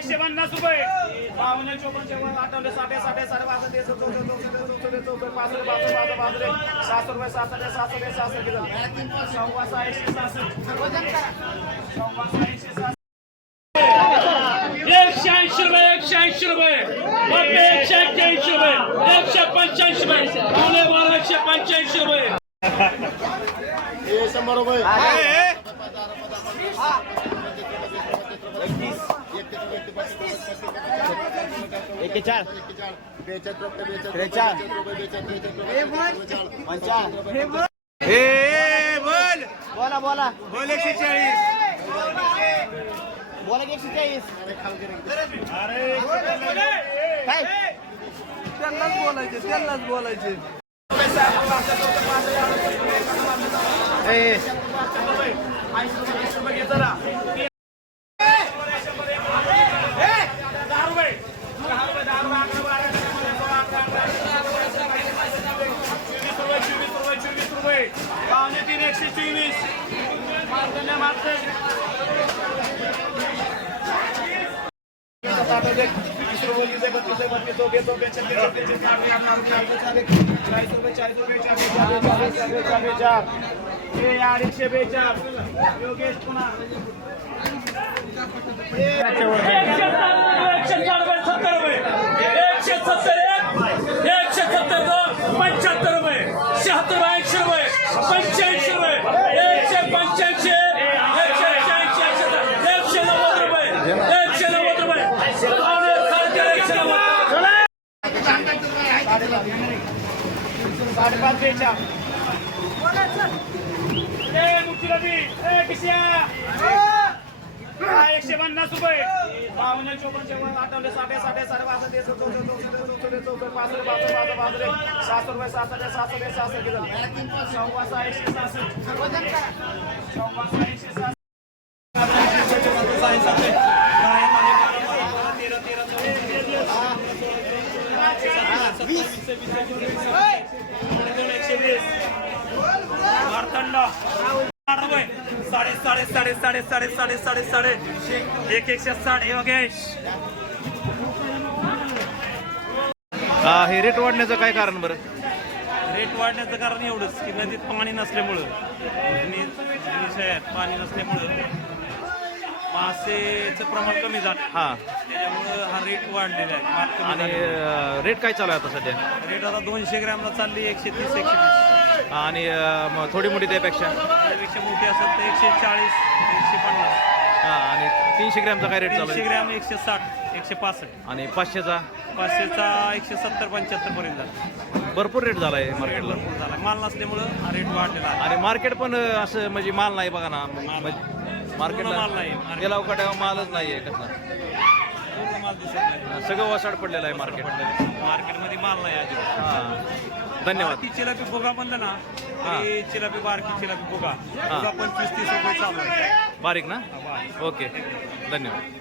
150 रुपये 52 54 58 60 60 62 बोला बोला बोल 140 बोला 140 काय त्यांनाच बोलायचे योगेश पुन्हा 150 रुपये 52 54 58 60 60 160 योगेश हे रेट वाढण्याचं काय कारण बरं? रेट वाढण्याचं कारण एवढंच की नदीत पाणी नसल्यामुळं पाणी नसल्यामुळं मासेचं प्रमाण कमी झालं. त्याच्यामुळं हा रेट वाढलेला आहे. आणि रेट काय चालू आहे आता सध्या? रेट आता 200 ग्रॅमला चालली 130 120. आणि थोडी मोठी त्यापेक्षा मोठी असेल तर 140 150. आणि 300 ग्रॅमचा काय रेट चालू 300 ग्रॅम 160 165. आणि 500चा 170 75 पर्यंत झाला. भरपूर रेट झाला आहे रेट मार्केटला. भरपूर झाला. माल नसल्यामुळं हा रेट वाढलेला आहे. आणि मार्केट पण असं म्हणजे माल नाही बघा ना, मार्केटला माल नाही. गेला काट्यावर मालच नाही आहे कसला. पूर्ण माल दिसत नाही. सगळं वसाड पडलेलं आहे मार्केटमध्ये माल नाही अजिबात. धन्यवाद. ती चिलापी बोगा म्हणलं ना, चिलापी बारकी चिलापी बोगा 25-30 रुपये चालू आहे. बारीक ना? ओके धन्यवाद.